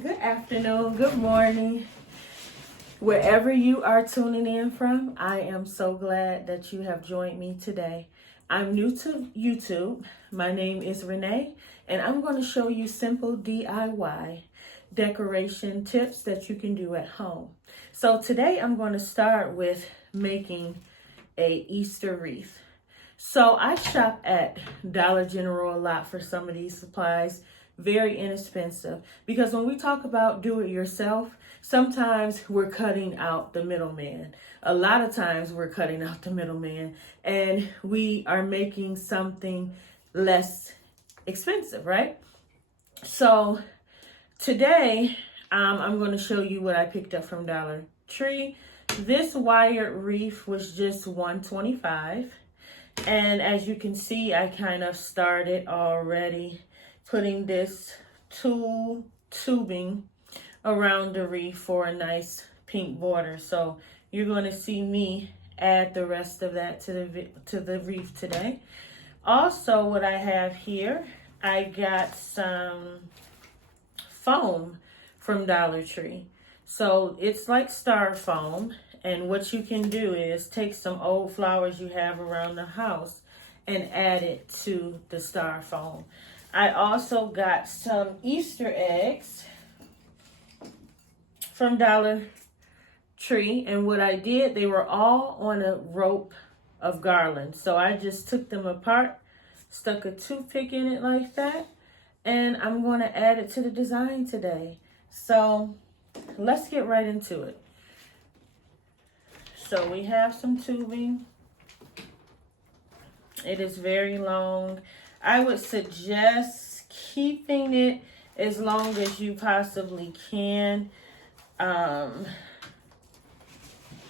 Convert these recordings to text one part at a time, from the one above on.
Good afternoon, good morning. Wherever you are tuning in from, I am so glad that you have joined me today. I'm new to YouTube. My name is Renee, and I'm going to show you simple DIY decoration tips that you can do at home. So today I'm going to start with making a Easter wreath. So I shop at Dollar General a lot for some of these supplies. Very inexpensive, because when we talk about do it yourself, sometimes we're cutting out the middleman. A lot of times we're cutting out the middleman and we are making something less expensive, right? So today I'm going to show you what I picked up from Dollar Tree. This wired wreath was just $125. And as you can see, I kind of started already putting this tubing around the wreath for a nice pink border. So you're going to see me add the rest of that to the wreath today. Also, what I have here, I got some foam from Dollar Tree. So it's like styrofoam. And what you can do is take some old flowers you have around the house and add it to the styrofoam. I also got some Easter eggs from Dollar Tree. And what I did, they were all on a rope of garland. So I just took them apart, stuck a toothpick in it like that, and I'm going to add it to the design today. So let's get right into it. So we have some tubing. It is very long. I would suggest keeping it as long as you possibly can.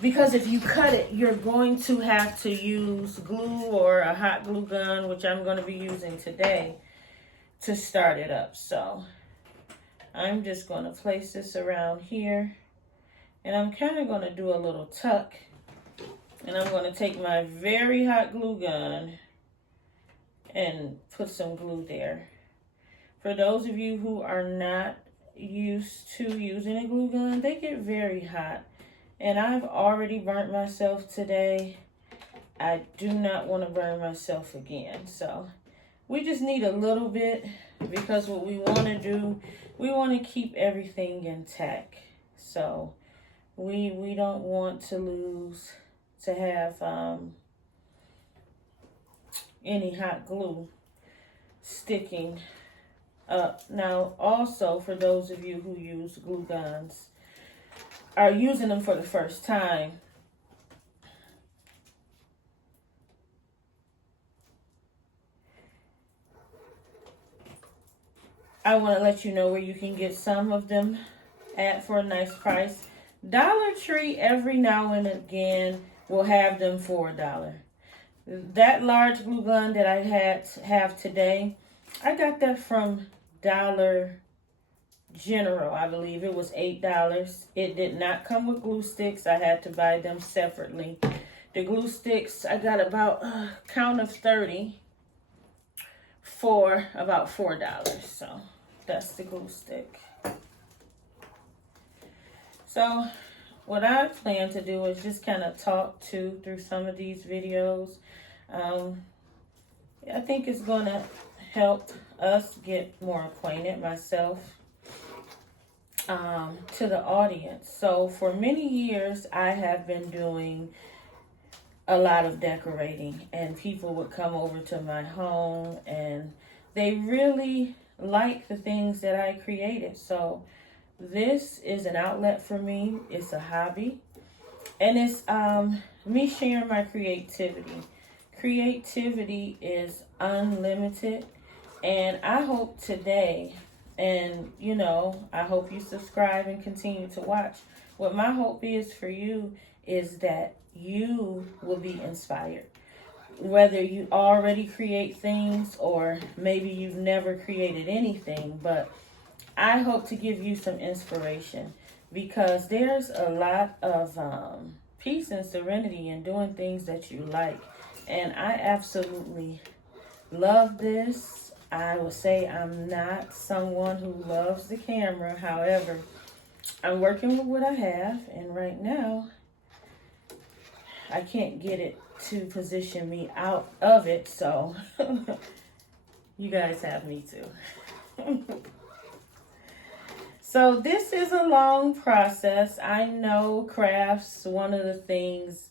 Because if you cut it, you're going to have to use glue or a hot glue gun, which I'm going to be using today, to start it up. So I'm just going to place this around here. And I'm kind of going to do a little tuck. And I'm going to take my very hot glue gun and put some glue there. For those of you who are not used to using a glue gun, they get very hot. And I've already burnt myself today. I do not want to burn myself again. So we just need a little bit, because what we want to do, we want to keep everything intact. So we don't want to have any hot glue sticking up. Now, also, for those of you who use glue guns, are using them for the first time, I want to let you know where you can get some of them at for a nice price. Dollar Tree every now and again will have them for $1. That large glue gun that I have today, I got that from Dollar General. I believe it was $8. It did not come with glue sticks. I had to buy them separately. The glue sticks, I got about count of 30 for about $4. So that's the glue stick. So what I plan to do is just kind of talk through some of these videos. I think it's going to help us get more acquainted, myself, to the audience. So for many years, I have been doing a lot of decorating, and people would come over to my home and they really like the things that I created. So this is an outlet for me. It's a hobby, and it's me sharing my creativity. Creativity is unlimited, and I hope today, and you know, I hope you subscribe and continue to watch. What my hope is for you is that you will be inspired. Whether you already create things or maybe you've never created anything, but I hope to give you some inspiration, because there's a lot of peace and serenity in doing things that you like. And I absolutely love this. I would say I'm not someone who loves the camera. However, I'm working with what I have, and right now I can't get it to position me out of it, so you guys have me too. So this is a long process. I know crafts, one of the things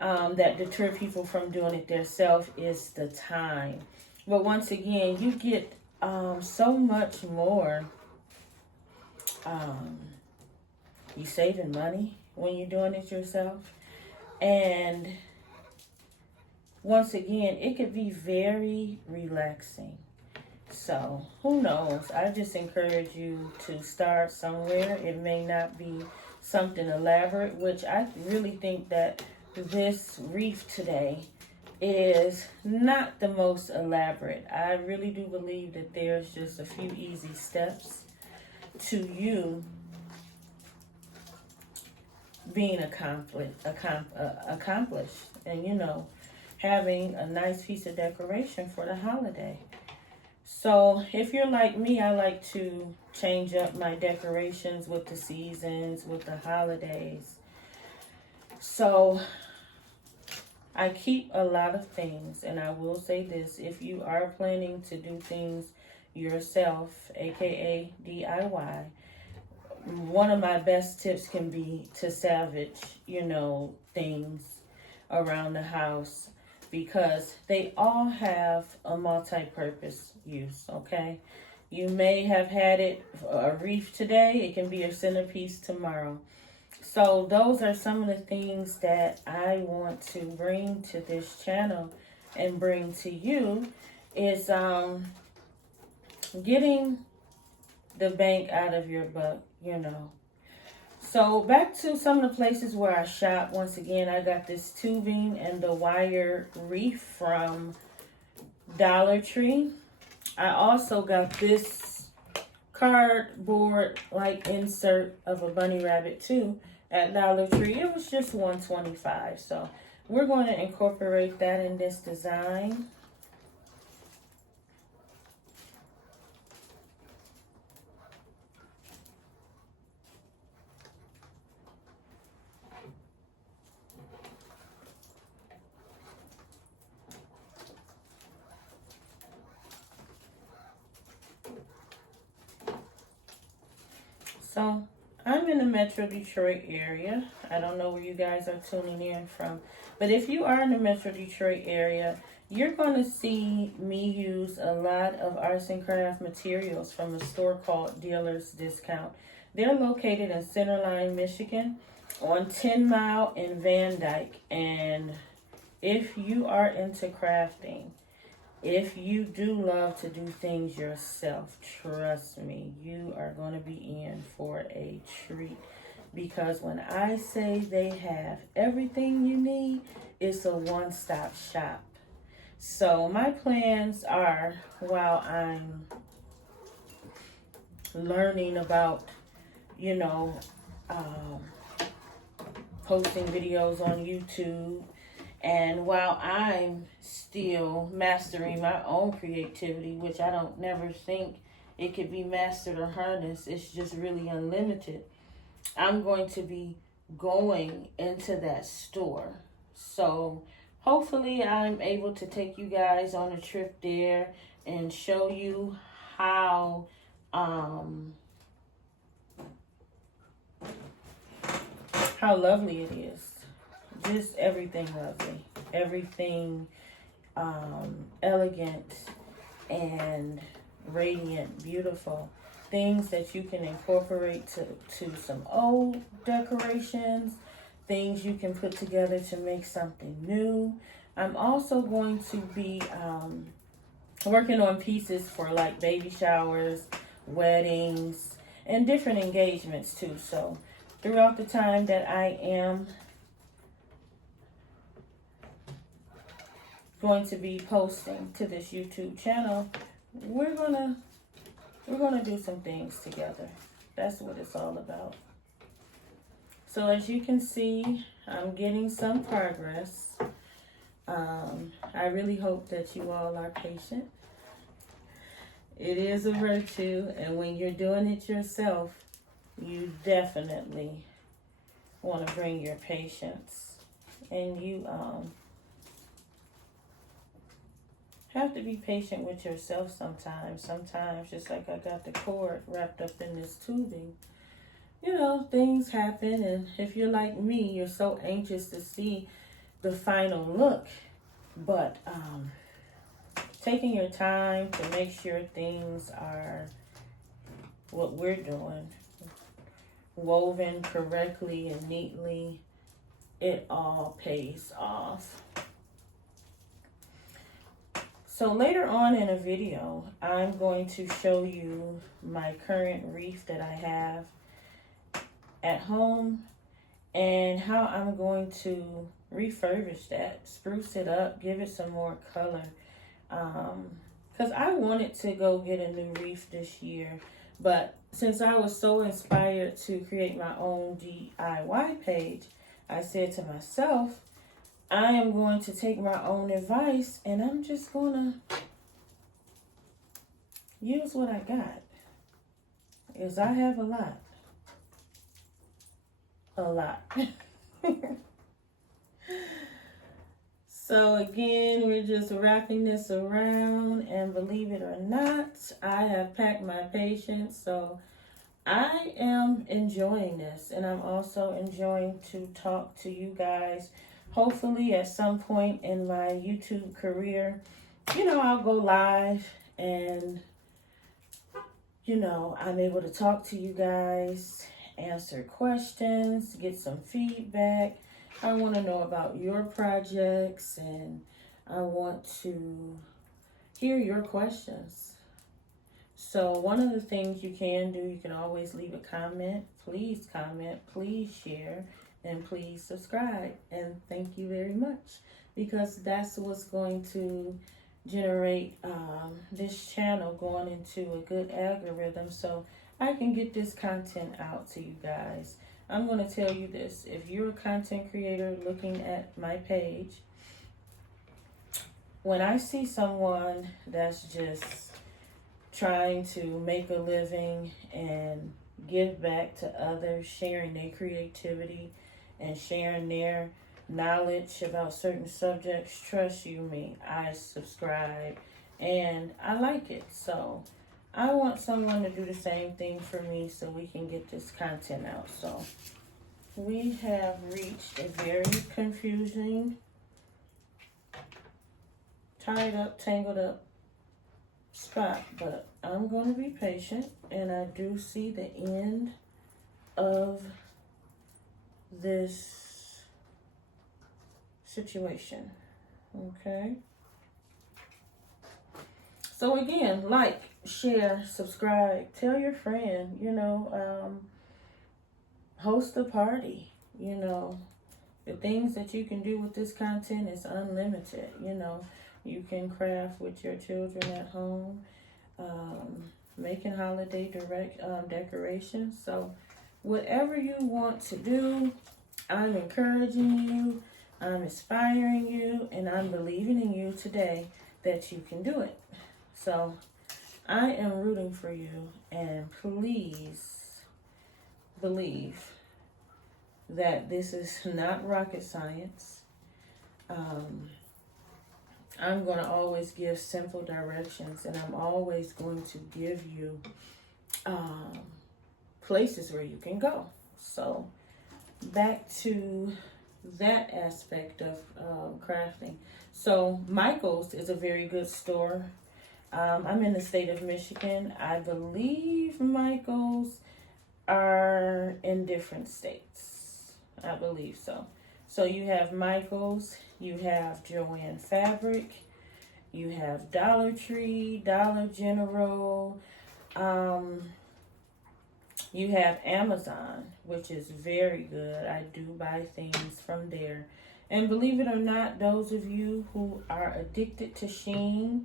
that deter people from doing it themselves is the time. But once again, you get so much more. You saving money when you're doing it yourself. And once again, it could be very relaxing. So, who knows? I just encourage you to start somewhere. It may not be something elaborate, which I really think that this wreath today is not the most elaborate. I really do believe that there's just a few easy steps to you being accomplished and, you know, having a nice piece of decoration for the holiday. So if you're like me, I like to change up my decorations with the seasons, with the holidays. So I keep a lot of things, and I will say this, if you are planning to do things yourself, aka DIY, one of my best tips can be to salvage, you know, things around the house, because they all have a multi-purpose use, okay? You may have had it a wreath today, it can be a centerpiece tomorrow. So those are some of the things that I want to bring to this channel and bring to you is getting the bank out of your buck, you know. So back to some of the places where I shop. Once again, I got this tubing and the wire wreath from Dollar Tree. I also got this cardboard like insert of a bunny rabbit too at Dollar Tree. It was just $1.25. So we're going to incorporate that in this design. So I'm in the Metro Detroit area. I don't know where you guys are tuning in from, but if you are in the Metro Detroit area, you're going to see me use a lot of arts and craft materials from a store called Dealer's Discount. They're located in Centerline, Michigan, on 10 Mile in Van Dyke. And if you are into crafting, if you do love to do things yourself, trust me, you are going to be in for a treat. Because when I say they have everything you need, it's a one-stop shop. So my plans are, while I'm learning about, you know, posting videos on YouTube, and while I'm still mastering my own creativity, which I don't never think it could be mastered or harnessed, it's just really unlimited, I'm going to be going into that store. So hopefully I'm able to take you guys on a trip there and show you how lovely it is. Just everything lovely, everything elegant and radiant, beautiful. Things that you can incorporate to some old decorations, things you can put together to make something new. I'm also going to be working on pieces for like baby showers, weddings, and different engagements too. So throughout the time that I am going to be posting to this YouTube channel, we're gonna do some things together. That's what it's all about. So as you can see, I'm getting some progress. I really hope that you all are patient. It is a virtue, and when you're doing it yourself, you definitely want to bring your patience. And you have to be patient with yourself sometimes. Sometimes, just like I got the cord wrapped up in this tubing, you know, things happen. And if you're like me, you're so anxious to see the final look. But taking your time to make sure things are what we're doing, woven correctly and neatly, it all pays off. So later on in a video, I'm going to show you my current wreath that I have at home and how I'm going to refurbish that, spruce it up, give it some more color. Because I wanted to go get a new wreath this year, but since I was so inspired to create my own DIY page, I said to myself, I am going to take my own advice and I'm just going to use what I got. Because I have a lot. A lot. So again, we're just wrapping this around, and believe it or not, I have packed my patience. So I am enjoying this, and I'm also enjoying to talk to you guys. Hopefully at some point in my YouTube career, you know, I'll go live and, you know, I'm able to talk to you guys, answer questions, get some feedback. I want to know about your projects, and I want to hear your questions. So one of the things you can do, you can always leave a comment. Please comment, please share, and please subscribe. And thank you very much, because that's what's going to generate this channel going into a good algorithm so I can get this content out to you guys. I'm going to tell you this. If you're a content creator looking at my page, when I see someone that's just trying to make a living and give back to others, sharing their creativity and sharing their knowledge about certain subjects, trust you me, I subscribe and I like it. So I want someone to do the same thing for me so we can get this content out. So we have reached a very confusing, tied up, tangled up spot, but I'm going to be patient, and I do see the end of this situation. Okay. So again, like, share, subscribe, tell your friend, you know, host a party, you know. The things that you can do with this content is unlimited, you know. You can craft with your children at home, making holiday decorations. So whatever you want to do, I'm encouraging you, I'm inspiring you, and I'm believing in you today that you can do it. So I am rooting for you, and please believe that this is not rocket science. I'm going to always give simple directions, and I'm always going to give you places where you can go. So back to that aspect of crafting. So Michael's is a very good store. I'm in the state of Michigan. I believe Michael's are in different states. I believe so. So you have Michael's, you have Joann Fabric, you have Dollar Tree, Dollar General, you have Amazon, which is very good. I do buy things from there. And believe it or not, those of you who are addicted to Shein,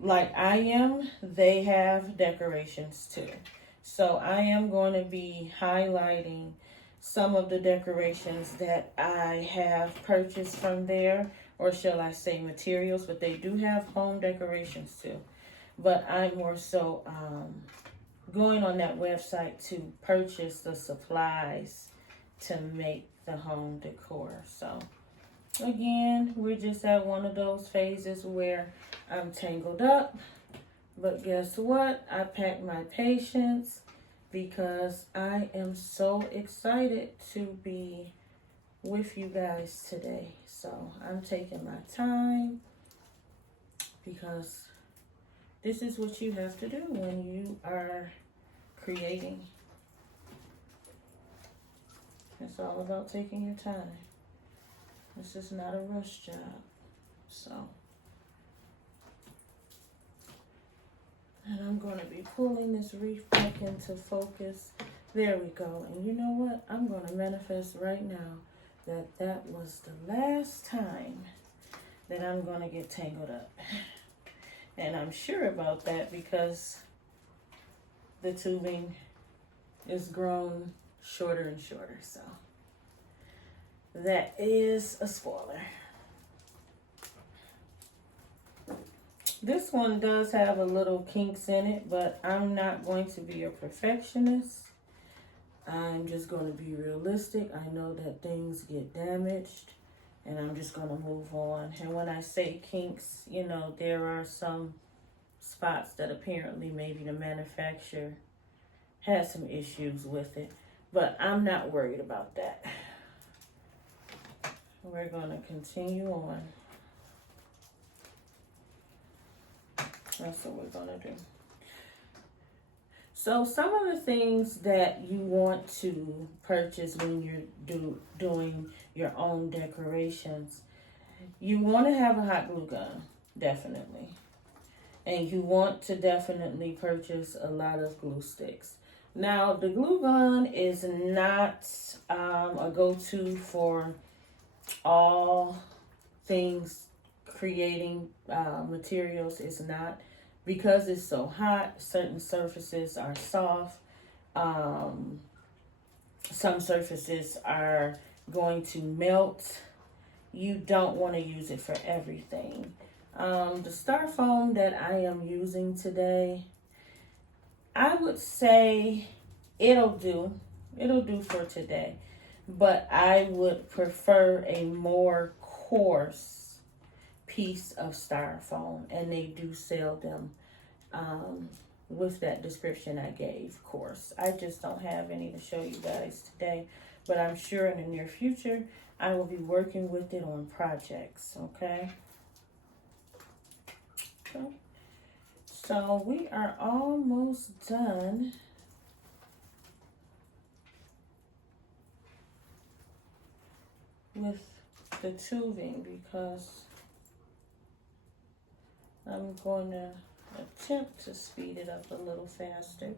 like I am, they have decorations too. So I am going to be highlighting some of the decorations that I have purchased from there, or shall I say materials, but they do have home decorations too. but I'm more so going on that website to purchase the supplies to make the home decor. So again, we're just at one of those phases where I'm tangled up. But guess what? I packed my patience because I am so excited to be with you guys today. So I'm taking my time because this is what you have to do when you are creating. It's all about taking your time. This is not a rush job. So, and I'm going to be pulling this wreath back into focus. There we go. And you know what? I'm going to manifest right now that that was the last time that I'm going to get tangled up. And I'm sure about that because the tubing is grown shorter and shorter. So that is a spoiler. This one does have a little kinks in it, but I'm not going to be a perfectionist. I'm just going to be realistic. I know that things get damaged, and I'm just going to move on. And when I say kinks, you know, there are some spots that apparently maybe the manufacturer has some issues with it, but I'm not worried about that. We're going to continue on. That's what we're going to do. So some of the things that you want to purchase when you're doing your own decorations, you want to have a hot glue gun, definitely. And you want to definitely purchase a lot of glue sticks. Now, the glue gun is not a go-to for all things creating materials. It's not, because it's so hot. Certain surfaces are soft. Some surfaces are going to melt. You don't want to use it for everything. The styrofoam that I am using today, I would say it'll do. It'll do for today. But I would prefer a more coarse piece of styrofoam. And they do sell them with that description I gave, course. I just don't have any to show you guys today. But I'm sure in the near future, I will be working with it on projects, okay? So we are almost done. With the tubing, because I'm going to attempt to speed it up a little faster.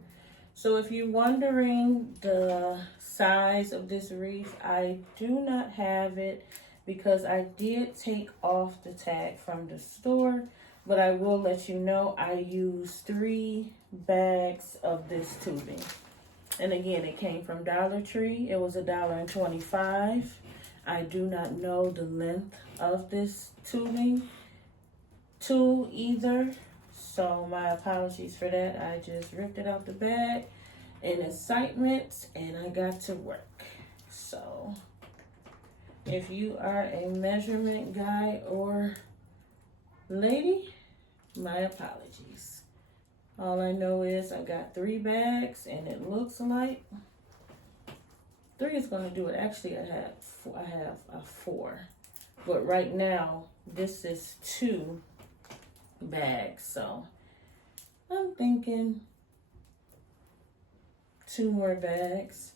So if you're wondering the size of this wreath, I do not have it because I did take off the tag from the store, but I will let you know I used 3 bags of this tubing. And again, it came from Dollar Tree. It was $1.25. I do not know the length of this tubing tool either, so my apologies for that. I just ripped it out the bag in excitement and I got to work. So if you are a measurement guy or lady, my apologies. All I know is I got 3 bags and it looks like 3 is going to do it. Actually, I have a 4. But right now, this is 2 bags. So I'm thinking 2 more bags.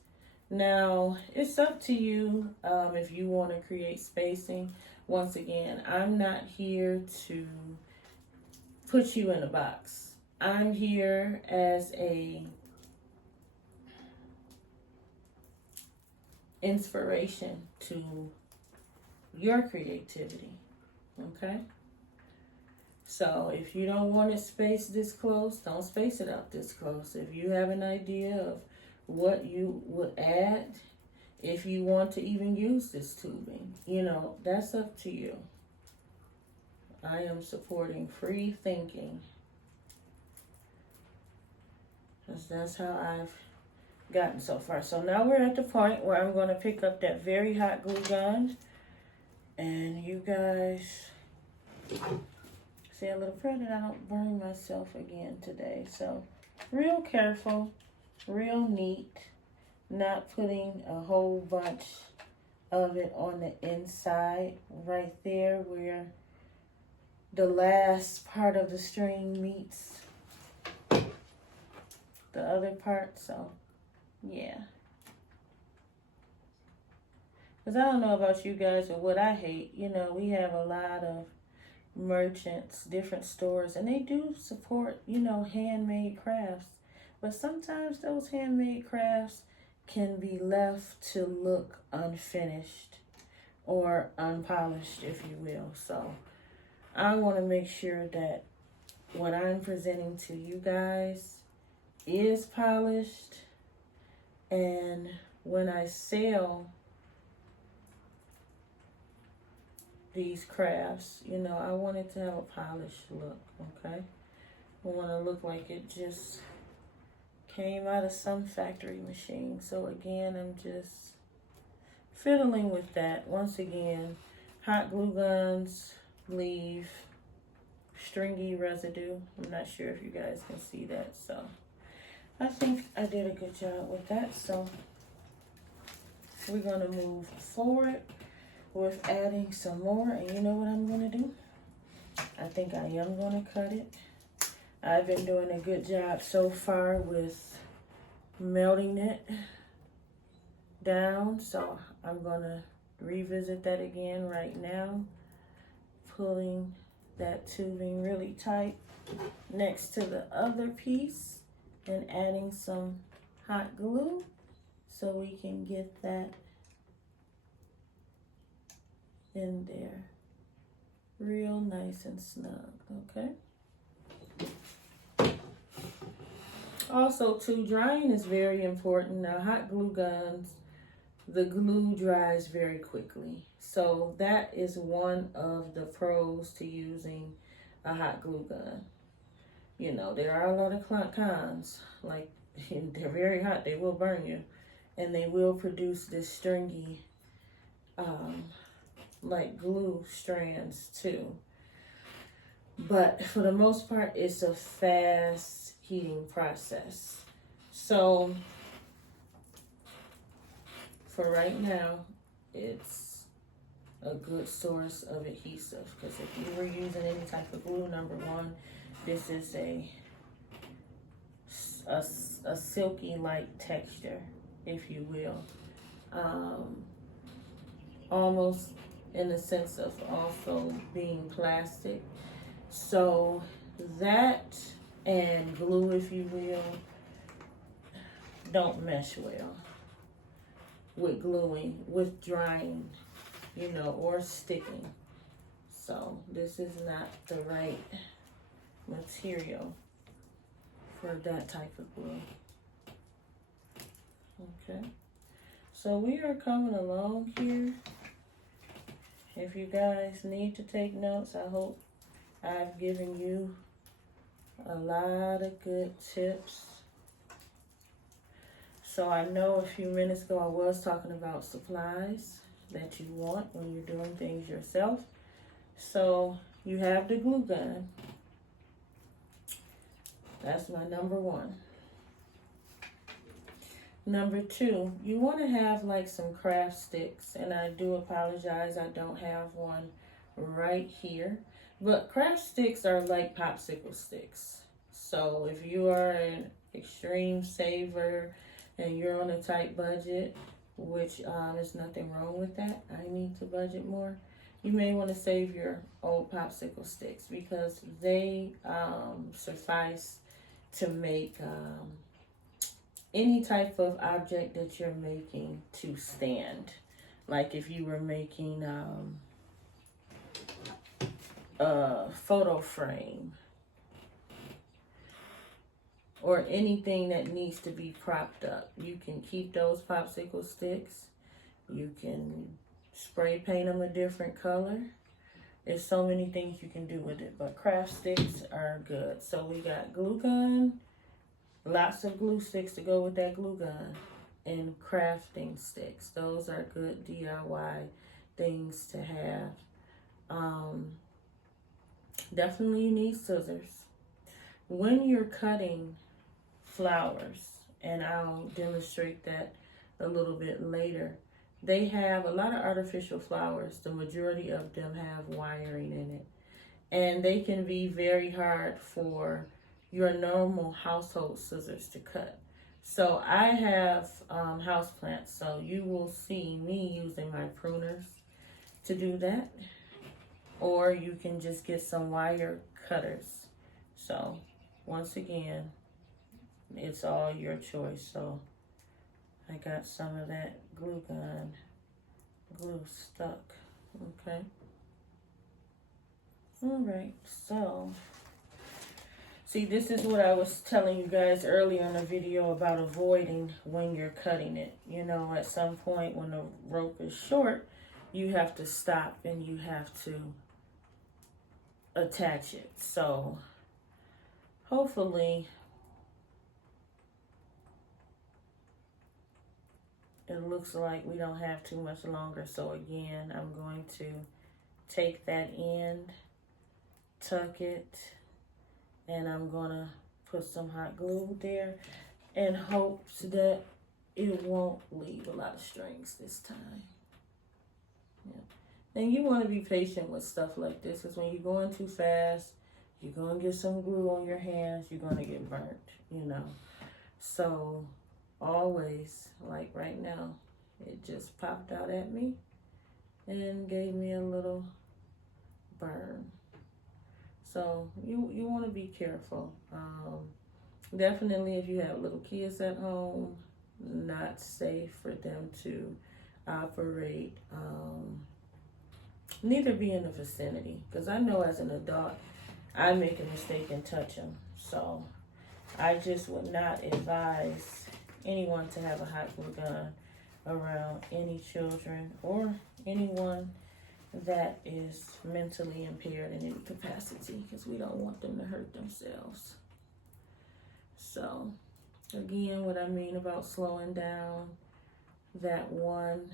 Now, it's up to you if you want to create spacing. Once again, I'm not here to put you in a box. I'm here as a inspiration to your creativity, okay? So if you don't want it spaced this close, don't space it out this close. If you have an idea of what you would add, if you want to even use this tubing, you know, that's up to you. I am supporting free thinking. That's how I've gotten so far. So now we're at the point where I'm going to pick up that very hot glue gun. And you guys say a little prayer that I don't burn myself again today. So real careful, real neat, not putting a whole bunch of it on the inside right there where the last part of the string meets the other part. So yeah, because I don't know about you guys, but what I hate, you know, we have a lot of merchants, different stores, and they do support, you know, handmade crafts, but sometimes those handmade crafts can be left to look unfinished or unpolished, if you will. So I want to make sure that what I'm presenting to you guys is polished, and when I sell these crafts, you know, I want it to have a polished look, okay? I want to look like it just came out of some factory machine. So again, I'm just fiddling with that. Once again, hot glue guns leave stringy residue. I'm not sure if you guys can see that, so I think I did a good job with that. So we're going to move forward with adding some more, and you know what I'm going to do? I think I am going to cut it. I've been doing a good job so far with melting it down, so I'm going to revisit that again right now, pulling that tubing really tight next to the other piece and adding some hot glue so we can get that in there real nice and snug, okay? Also too, drying is very important. Now hot glue guns, the glue dries very quickly. So that is one of the pros to using a hot glue gun. You know, there are a lot of cons, like they're very hot, they will burn you, and they will produce this stringy like glue strands too. But for the most part, it's a fast heating process. So for right now, it's a good source of adhesive, because if you were using any type of glue, number one, this is a silky like texture, if you will, almost in the sense of also being plastic. So that and glue, if you will, don't mesh well with gluing, with drying, you know, or sticking. So this is not the right material for that type of glue. Okay, so we are coming along here. If you guys need to take notes, I hope I've given you a lot of good tips. So I know a few minutes ago I was talking about supplies that you want when you're doing things yourself. So you have the glue gun. That's my number one. Number two, you want to have like some craft sticks, and I do apologize, I don't have one right here, but craft sticks are like popsicle sticks. So if you are an extreme saver and you're on a tight budget, which there's nothing wrong with that, I need to budget more, you may want to save your old popsicle sticks, because they suffice to make any type of object that you're making to stand. Like if you were making a photo frame or anything that needs to be propped up, you can keep those popsicle sticks. You can spray paint them a different color. There's so many things you can do with it, but craft sticks are good. So we got glue gun, Lots of glue sticks to go with that glue gun. And crafting sticks. Those are good DIY things to have. Definitely you need scissors. When you're cutting flowers, and I'll demonstrate that a little bit later, they have a lot of artificial flowers. The majority of them have wiring in it. And they can be very hard for your normal household scissors to cut. So I have houseplants, so you will see me using my pruners to do that. Or you can just get some wire cutters. So once again, it's all your choice. So I got some of that glue gun glue stuck. Okay. All right, so see, this is what I was telling you guys earlier in the video about avoiding when you're cutting it. You know, at some point when the rope is short, you have to stop and you have to attach it. So hopefully it looks like we don't have too much longer. So again, I'm going to take that end, tuck it, and I'm gonna put some hot glue there in hopes that it won't leave a lot of strings this time. Yeah. And you want to be patient with stuff like this, because when you're going too fast, you're gonna get some glue on your hands, you're gonna get burnt, you know. So always, like right now, it just popped out at me and gave me a little burn. So you want to be careful. Definitely if you have little kids at home, not safe for them to operate. Neither be in the vicinity, because I know as an adult I make a mistake and touch them. So I just would not advise anyone to have a hot glue gun around any children or anyone that is mentally impaired in any capacity, because we don't want them to hurt themselves. So again, what I mean about slowing down, that one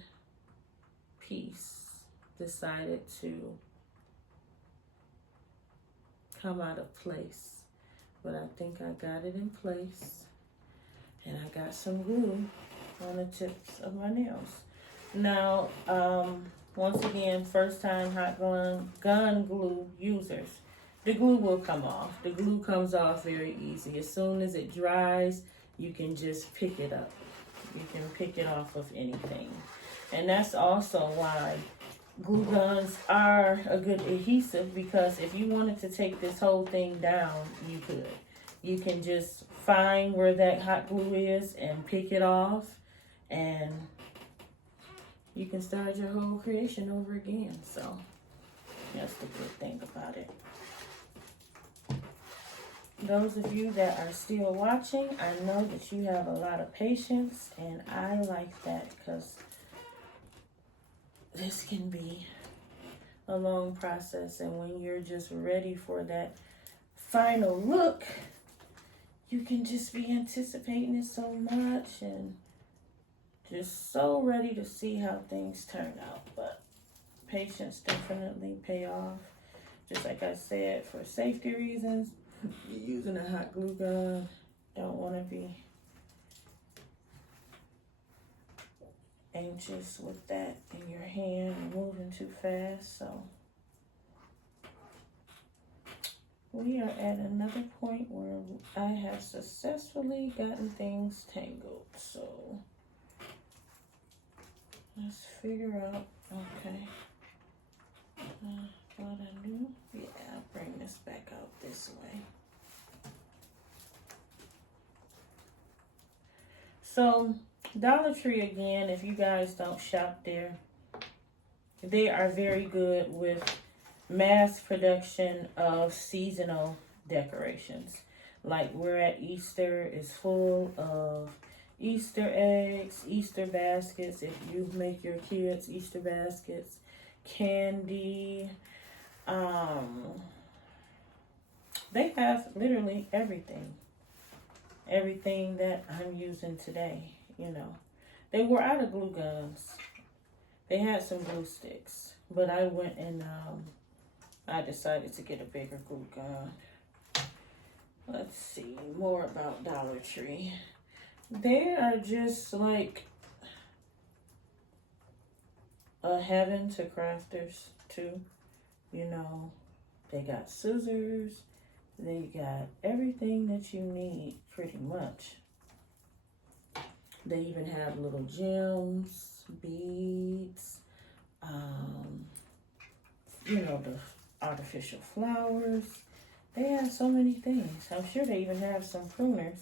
piece decided to come out of place, but I think I got it in place, and I got some glue on the tips of my nails. Now, once again, first time hot gun glue users, the glue will come off. The glue comes off very easy. As soon as it dries, you can just pick it up. You can pick it off of anything. And that's also why glue guns are a good adhesive, because if you wanted to take this whole thing down, you could. You can just find where that hot glue is and pick it off, and you can start your whole creation over again. So that's the good thing about it. Those of you that are still watching, I know that you have a lot of patience, and I like that, because this can be a long process, and when you're just ready for that final look, you can just be anticipating it so much and just so ready to see how things turn out. But patience definitely pay off. Just like I said, for safety reasons, you're using a hot glue gun. Don't want to be anxious with that in your hand and moving too fast. So we are at another point where I have successfully gotten things tangled. So let's figure out, okay, what I do. Yeah, I'll bring this back out this way. So Dollar Tree, again, if you guys don't shop there, they are very good with mass production of seasonal decorations. Like we're at Easter, is full of Easter eggs, Easter baskets, if you make your kids Easter baskets, candy. They have literally everything. everything that I'm using today, you know. They were out of glue guns. They had some glue sticks, but I went and I decided to get a bigger glue gun. Let's see more about Dollar Tree. They are just like a heaven to crafters too. You know, they got scissors, they got everything that you need pretty much. They even have little gems, beads, you know, the artificial flowers. They have so many things. I'm sure they even have some pruners,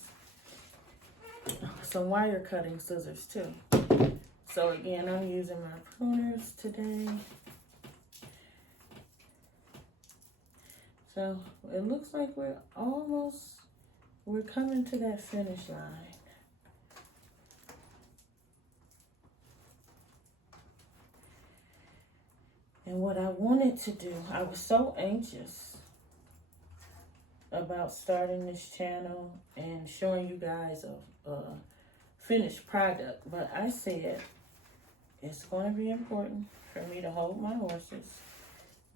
some wire cutting scissors too. So again, I'm using my pruners today. So it looks like we're coming to that finish line. And what I wanted to do, I was so anxious about starting this channel and showing you guys a finished product, but I said it's going to be important for me to hold my horses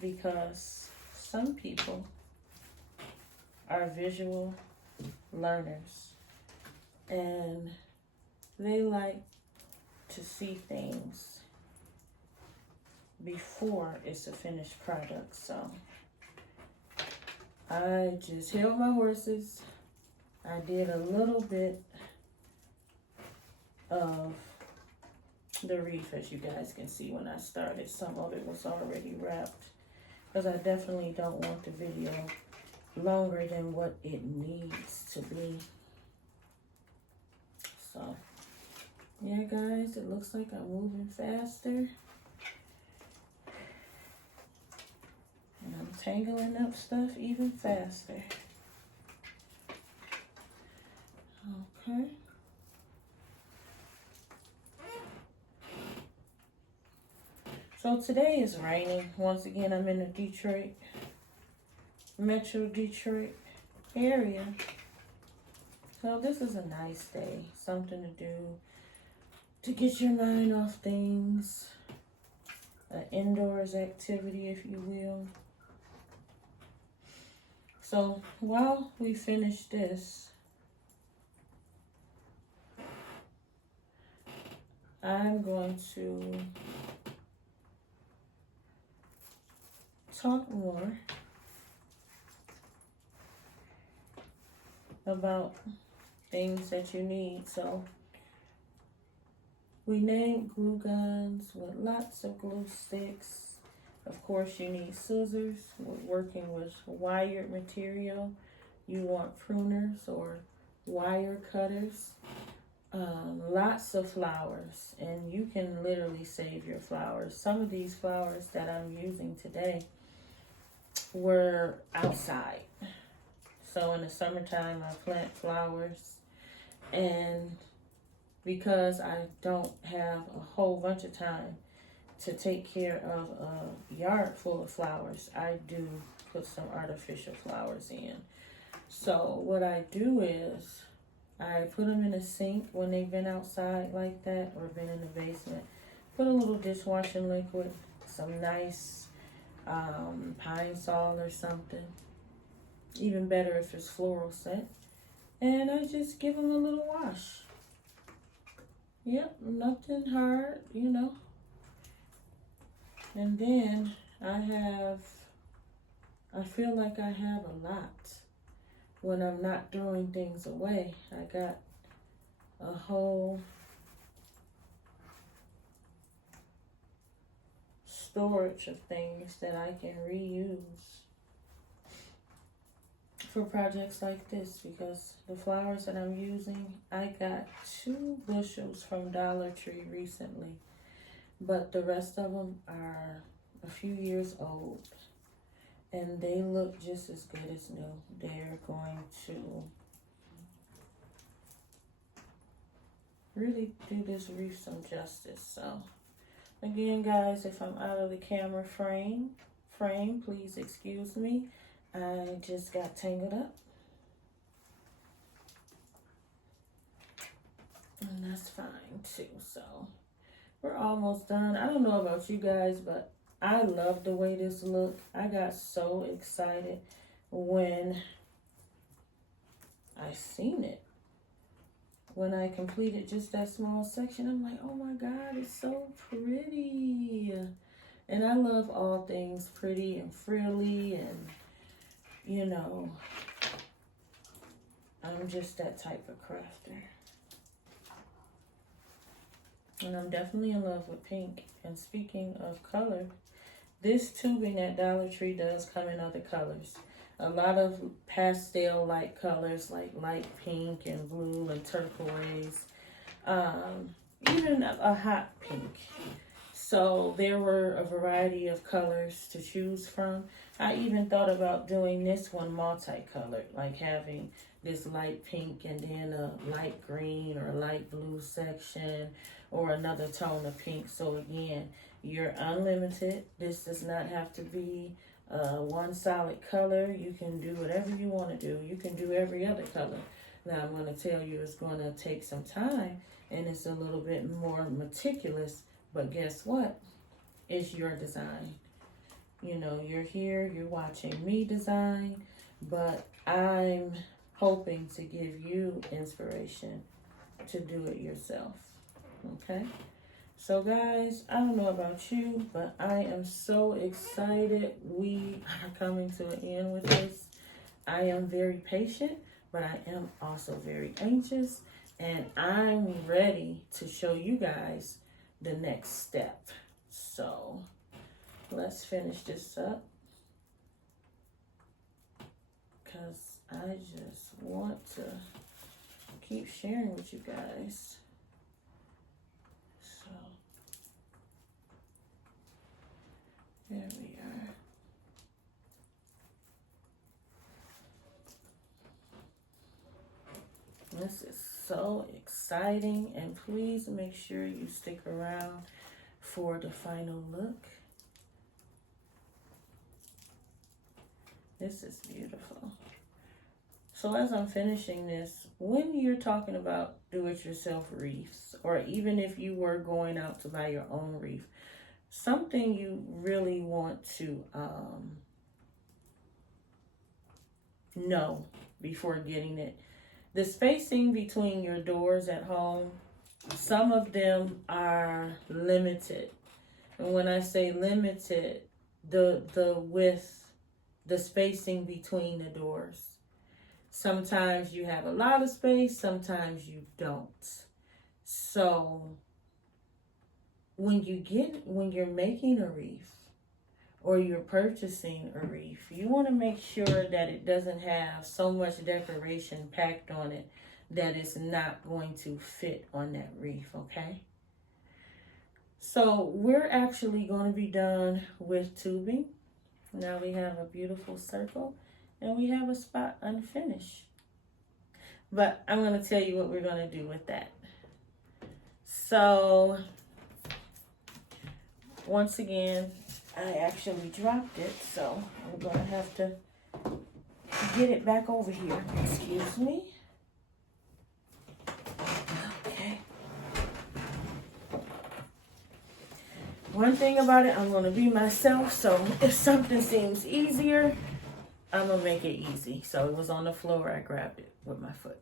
because some people are visual learners and they like to see things before it's a finished product. So I just held my horses. I did a little bit of the wreath, as you guys can see when I started. Some of it was already wrapped because I definitely don't want the video longer than what it needs to be. So yeah, guys, it looks like I'm moving faster. And I'm tangling up stuff even faster. Okay. So today is raining. Once again, I'm in the Metro Detroit area. So this is a nice day. Something to do to get your mind off things. An indoors activity, if you will. So while we finish this, I'm going to talk more about things that you need. So we named glue guns with lots of glue sticks. Of course, you need scissors. We're working with wired material. You want pruners or wire cutters. Lots of flowers, and you can literally save your flowers. Some of these flowers that I'm using today were outside. So in the summertime, I plant flowers, and because I don't have a whole bunch of time to take care of a yard full of flowers, I do put some artificial flowers in. So what I do is I put them in a sink when they've been outside like that or been in the basement. Put a little dishwashing liquid, some nice pine sol or something. Even better if it's floral scent. And I just give them a little wash. Yep, nothing hard, you know. And then I feel like I have a lot when I'm not throwing things away. I got a whole storage of things that I can reuse for projects like this, because the flowers that I'm using, I got 2 bushels from Dollar Tree recently, but the rest of them are a few years old. And they look just as good as new. They're going to really do this wreath some justice. So, again, guys, if I'm out of the camera frame, please excuse me. I just got tangled up. that's fine too. So we're almost done. I don't know about you guys, but I love the way this looked. I got so excited when I seen it. When I completed just that small section, I'm like, oh my God, it's so pretty. And I love all things pretty and frilly, and you know, I'm just that type of crafter. And I'm definitely in love with pink. And speaking of color, this tubing at Dollar Tree does come in other colors. A lot of pastel-like colors like light pink and blue and turquoise. Even a hot pink. So there were a variety of colors to choose from. I even thought about doing this one multicolored, like having this light pink and then a light green or light blue section or another tone of pink. So again, you're unlimited. This does not have to be one solid color. You can do whatever you want to do. You can do every other color. Now I'm going to tell you it's going to take some time and it's a little bit more meticulous, but guess what? It's your design. You know, you're here, you're watching me design, but I'm hoping to give you inspiration to do it yourself. Okay? So guys, I don't know about you, but I am so excited. We are coming to an end with this. I am very patient, but I am also very anxious, and I'm ready to show you guys the next step. So let's finish this up, because I just want to keep sharing with you guys. So there we are. This is so exciting, and please make sure you stick around for the final look. This is beautiful. So as I'm finishing this, when you're talking about do-it-yourself wreaths, or even if you were going out to buy your own wreath, something you really want to know before getting it. The spacing between your doors at home, some of them are limited. And when I say limited, the width, the spacing between the doors. Sometimes you have a lot of space, sometimes you don't. So when you're making a wreath or you're purchasing a wreath, you want to make sure that it doesn't have so much decoration packed on it that it's not going to fit on that wreath, okay? So we're actually going to be done with tubing. Now we have a beautiful circle and we have a spot unfinished. But I'm going to tell you what we're going to do with that. So once again, I actually dropped it, so I'm going to have to get it back over here. Excuse me. Okay. One thing about it, I'm going to be myself, so if something seems easier, I'm going to make it easy. So it was on the floor, I grabbed it with my foot.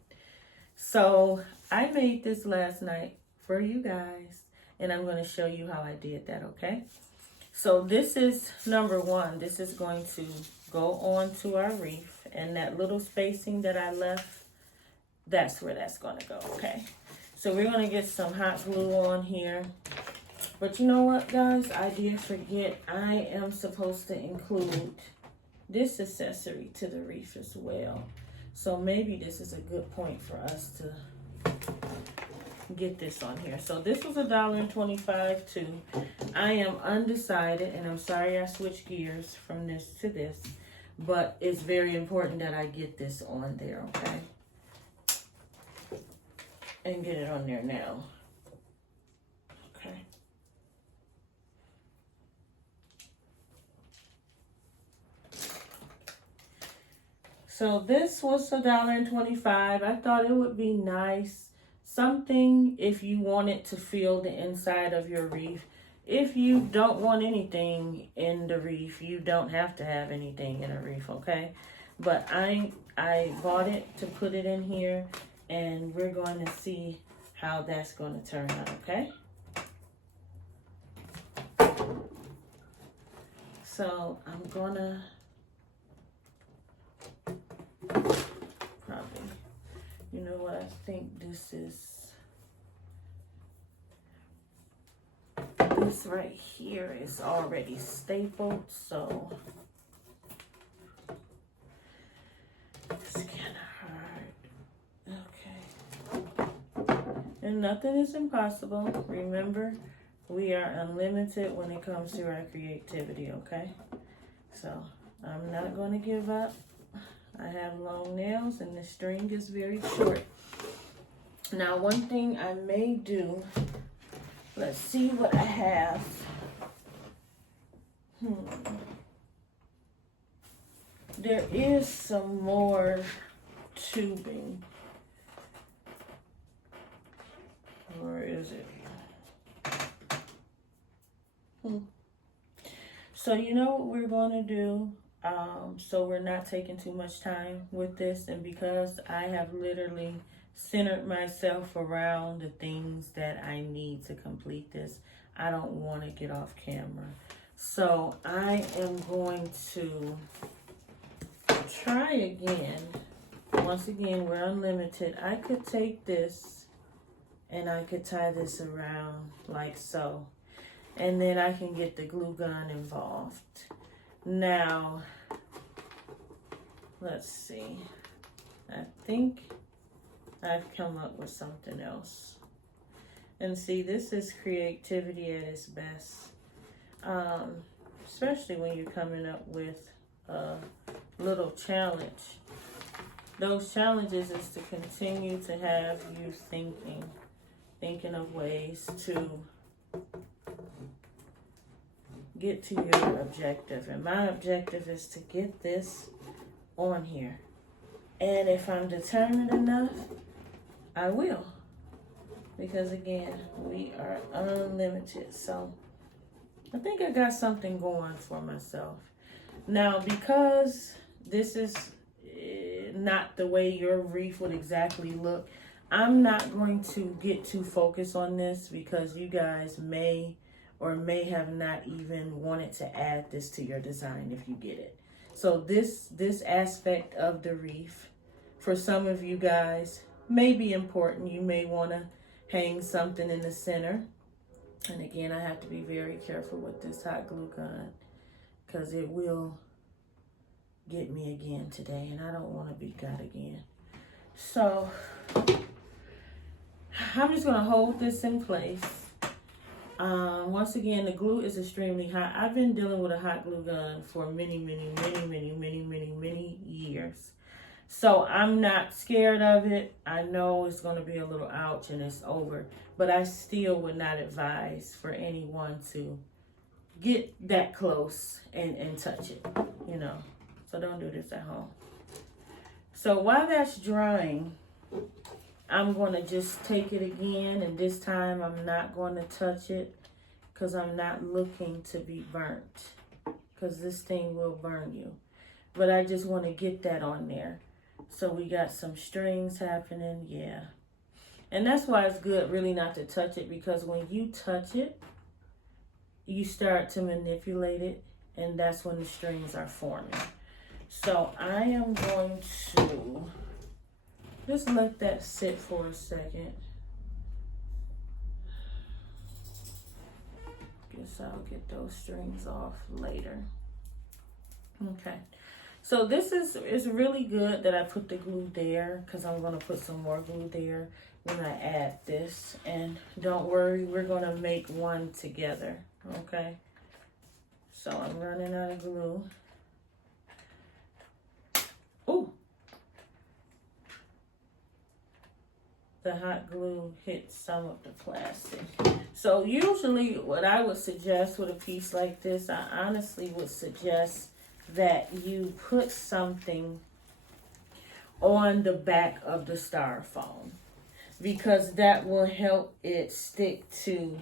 So I made this last night for you guys, and I'm going to show you how I did that, okay? So this is number one. This is going to go on to our wreath, and that little spacing that I left, that's where that's going to go, okay? So we're going to get some hot glue on here. But you know what, guys? I did forget. I am supposed to include this accessory to the wreath as well. So maybe this is a good point for us to get this on here. So this was $1.25 too. I am undecided, and I'm sorry I switched gears from this to this, but it's very important that I get this on there, okay? And get it on there now. Okay. So this was $1.25. I thought it would be nice something if you want it to fill the inside of your wreath. If you don't want anything in the wreath, you don't have to have anything in a wreath, okay? But I bought it to put it in here, and we're going to see how that's going to turn out, okay? So I'm gonna probably, you know what, I think this right here is already stapled, so it's kind of hard. Okay. And nothing is impossible. Remember, we are unlimited when it comes to our creativity, okay? So I'm not going to give up. I have long nails and the string is very short. Now, one thing I may do, let's see what I have. There is some more tubing. Or is it? So you know what we're going to do, so we're not taking too much time with this, and because I have literally centered myself around the things that I need to complete this, I don't want to get off camera. So I am going to try again. Once again, we're unlimited. I could take this and I could tie this around like so. And then I can get the glue gun involved. Now, let's see. I think I've come up with something else. And see, this is creativity at its best. Especially when you're coming up with a little challenge. Those challenges is to continue to have you thinking of ways to get to your objective. And my objective is to get this on here. And if I'm determined enough, I will. Because again, we are unlimited. So I think I got something going for myself. Now, because this is not the way your wreath would exactly look, I'm not going to get too focused on this, because you guys may or may have not even wanted to add this to your design if you get it. So this aspect of the wreath, for some of you guys, may be important. You may want to hang something in the center. And again, I have to be very careful with this hot glue gun, because it will get me again today, and I don't want to be got again. So I'm just going to hold this in place. Once again, the glue is extremely hot. I've been dealing with a hot glue gun for many years. So I'm not scared of it. I know it's going to be a little ouch and it's over, but I still would not advise for anyone to get that close and touch it, you know. So don't do this at home. So while that's drying, I'm going to just take it again, and this time I'm not going to touch it, because I'm not looking to be burnt, because this thing will burn you. But I just want to get that on there. So we got some strings happening, yeah. And that's why it's good really not to touch it, because when you touch it, you start to manipulate it, and that's when the strings are forming. So I am going to just let that sit for a second. Guess I'll get those strings off later. Okay. So this is really good that I put the glue there, because I'm going to put some more glue there when I add this. And don't worry, we're going to make one together. Okay. So I'm running out of glue. Ooh. The hot glue hit some of the plastic. So usually what I would suggest with a piece like this, I honestly would suggest that you put something on the back of the styrofoam. because that will help it stick to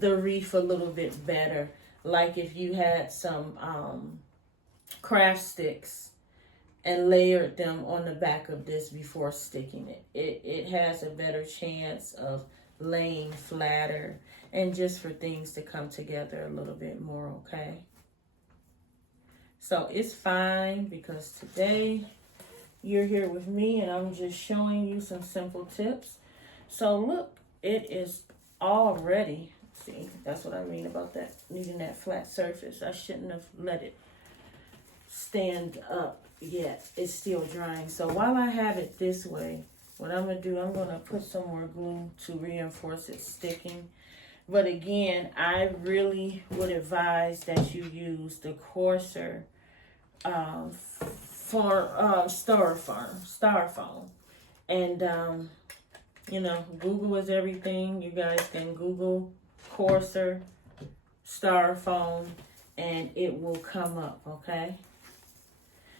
the wreath a little bit better. Like if you had some craft sticks and layered them on the back of this before sticking it. It has a better chance of laying flatter and just for things to come together a little bit more, okay? So it's fine because today you're here with me and I'm just showing you some simple tips. So look, it is already, see, that's what I mean about that, needing that flat surface. I shouldn't have let it stand up yet. It's still drying. So while I have it this way, what I'm going to do, I'm going to put some more glue to reinforce it sticking. But again, I really would advise that you use the coarser styrofoam. And, you know, Google is everything. You guys can Google coarser styrofoam and it will come up, okay?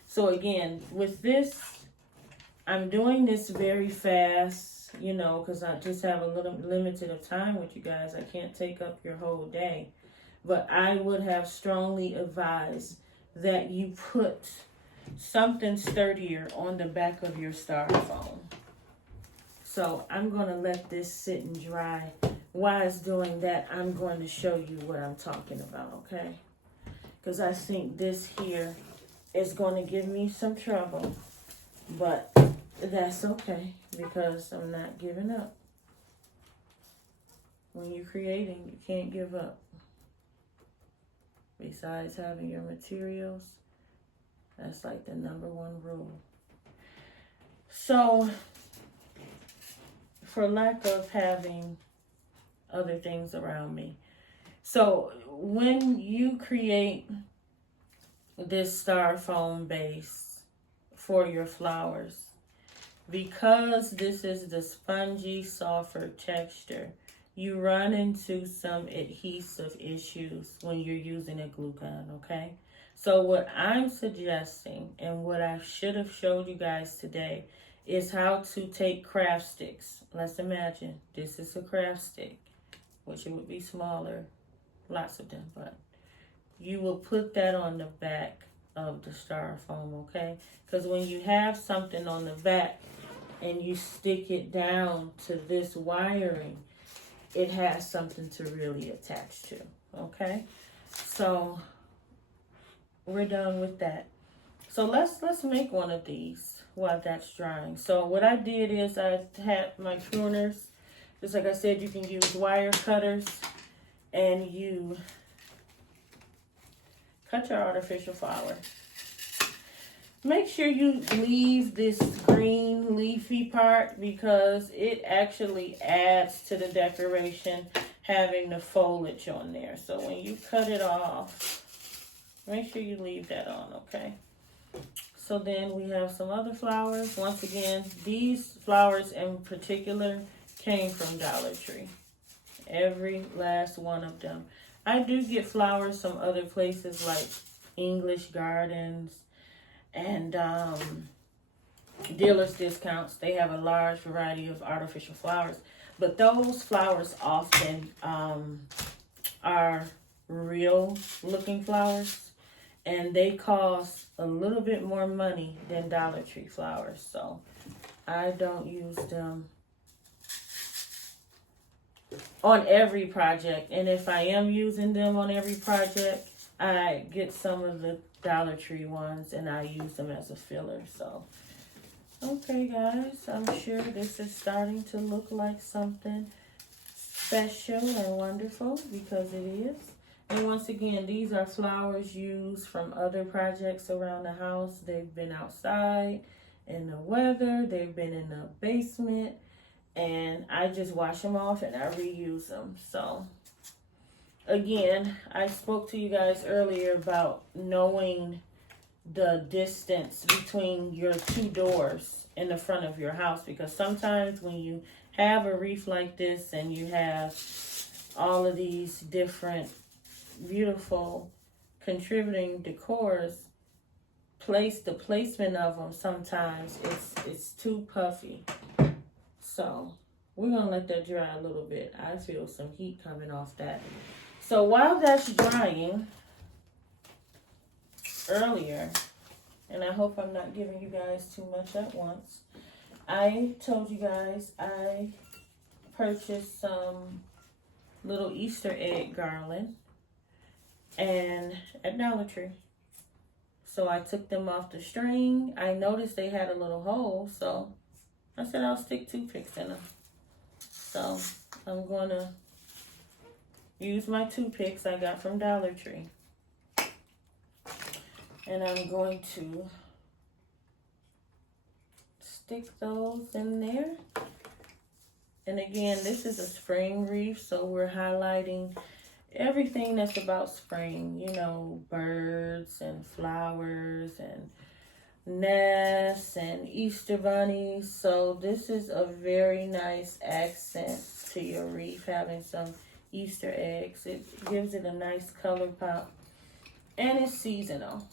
So again, with this, I'm doing this very fast, you know, because I just have a little limited of time with you guys. I can't take up your whole day. But I would have strongly advised that you put something sturdier on the back of your styrofoam. So I'm going to let this sit and dry. While it's doing that, I'm going to show you what I'm talking about, okay? Because I think this here is going to give me some trouble. But that's okay because I'm not giving up. When you're creating, you can't give up. Besides having your materials, that's like the #1 rule. So, for lack of having other things around me. So, when you create this styrofoam base for your flowers, because this is the spongy, softer texture, you run into some adhesive issues when you're using a glue gun, okay? So what I'm suggesting and what I should have showed you guys today is how to take craft sticks. Let's imagine this is a craft stick, which it would be smaller, lots of them, but you will put that on the back of the styrofoam, okay? Because when you have something on the back and you stick it down to this wiring, it has something to really attach to, okay? So we're done with that. So let's make one of these while that's drying. So what I did is I had my pruners. Just like I said, you can use wire cutters and you cut your artificial flower. Make sure you leave this green leafy part because it actually adds to the decoration having the foliage on there. So when you cut it off, make sure you leave that on, okay? So then we have some other flowers. Once again, these flowers in particular came from Dollar Tree. Every last one of them. I do get flowers from other places like English Gardens and dealers discounts. They have a large variety of artificial flowers, but those flowers often are real looking flowers and they cost a little bit more money than Dollar Tree flowers, so I don't use them on every project. And if I am using them on every project, I get some of the Dollar Tree ones and I use them as a filler. So okay guys, I'm sure this is starting to look like something special and wonderful because it is. And once again, these are flowers used from other projects around the house. They've been outside in the weather, they've been in the basement, and I just wash them off and I reuse them. So again, I spoke to you guys earlier about knowing the distance between your two doors in the front of your house, because sometimes when you have a wreath like this and you have all of these different beautiful contributing decors, the placement of them sometimes it's too puffy. So we're gonna let that dry a little bit. I feel some heat coming off that. So while that's drying earlier, and I hope I'm not giving you guys too much at once, I told you guys I purchased some little Easter egg garland and at Dollar Tree. So I took them off the string. I noticed they had a little hole, so I said I'll stick toothpicks in them. So I'm gonna use my toothpicks I got from Dollar Tree. And I'm going to stick those in there. And again, this is a spring wreath, so we're highlighting everything that's about spring. You know, birds and flowers and nests and Easter bunnies. So this is a very nice accent to your wreath, having some Easter eggs. It gives it a nice color pop, and it's seasonal.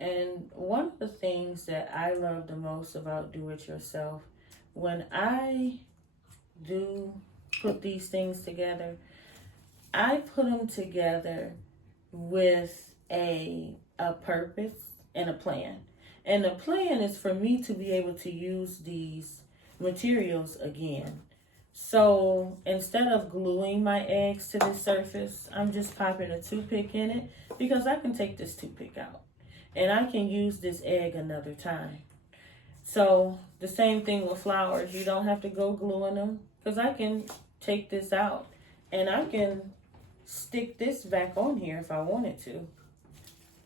And one of the things that I love the most about do-it-yourself, when I do put these things together, I put them together with a purpose and a plan. And the plan is for me to be able to use these materials again. So instead of gluing my eggs to the surface, I'm just popping a toothpick in it, because I can take this toothpick out and I can use this egg another time. So the same thing with flowers. You don't have to go gluing them, because I can take this out and I can stick this back on here if I wanted to.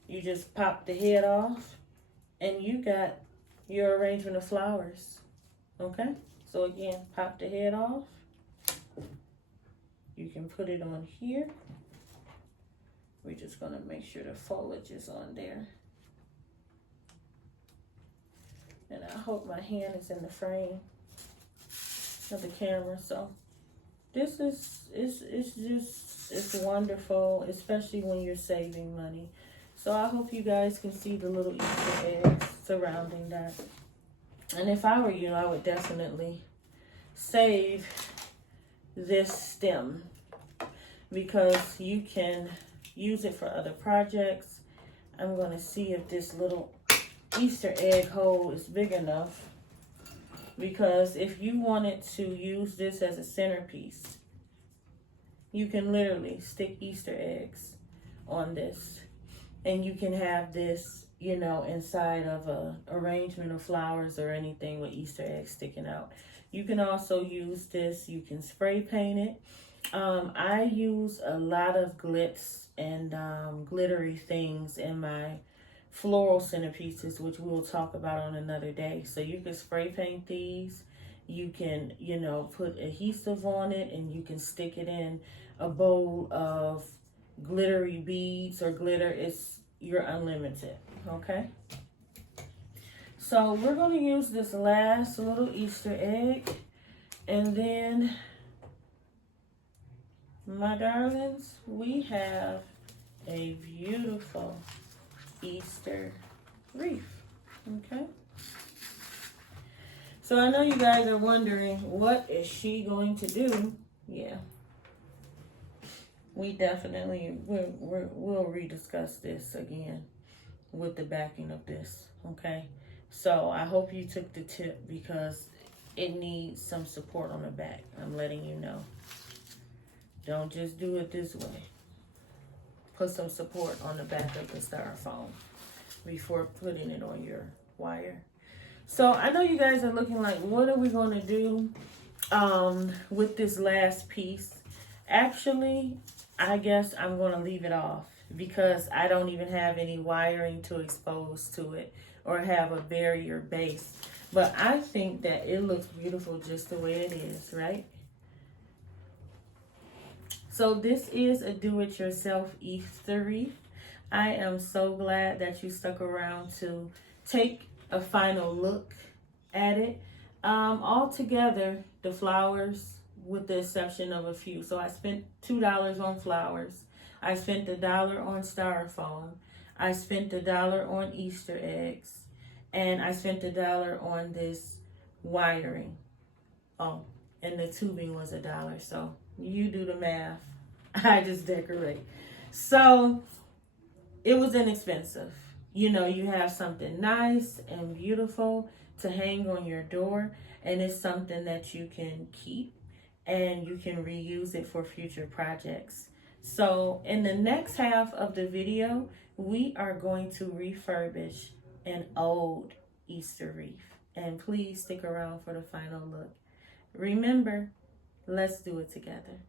You just pop the head off and you got your arrangement of flowers. Okay? So again, pop the head off. You can put it on here. We're just gonna make sure the foliage is on there. And I hope my hand is in the frame of the camera. So this is, it's wonderful, especially when you're saving money. So I hope you guys can see the little Easter eggs surrounding that. And if I were you, I would definitely save this stem, because you can use it for other projects. I'm going to see if this little Easter egg hole is big enough, because if you wanted to use this as a centerpiece, you can literally stick Easter eggs on this, and you can have this, you know, inside of a arrangement of flowers or anything with Easter eggs sticking out. You can also use this, you can spray paint it. I use a lot of glitz and glittery things in my floral centerpieces, which we'll talk about on another day. So you can spray paint these. You can, you know, put adhesive on it, and you can stick it in a bowl of glittery beads or glitter. You're unlimited, okay? So we're going to use this last little Easter egg, and then, my darlings, we have a beautiful Easter wreath, okay? So I know you guys are wondering, what is she going to do? Yeah, we definitely we'll rediscuss this again with the backing of this, okay? So I hope you took the tip, because it needs some support on the back. I'm letting you know. Don't just do it this way. Put some support on the back of the styrofoam before putting it on your wire. So I know you guys are looking like, what are we going to do with this last piece? Actually, I guess I'm going to leave it off, because I don't even have any wiring to expose to it or have a barrier base. But I think that it looks beautiful just the way it is, right? So this is a do-it-yourself Easter wreath. I am so glad that you stuck around to take a final look at it. All together, the flowers, with the exception of a few. So I spent $2 on flowers. I spent $1 on styrofoam. I spent $1 on Easter eggs. And I spent $1 on this wiring. Oh, and the tubing was $1. So you do the math. I just decorate. So it was inexpensive. You know, you have something nice and beautiful to hang on your door, and it's something that you can keep and you can reuse it for future projects. So in the next half of the video, we are going to refurbish an old Easter wreath. And please stick around for the final look. Remember, let's do it together.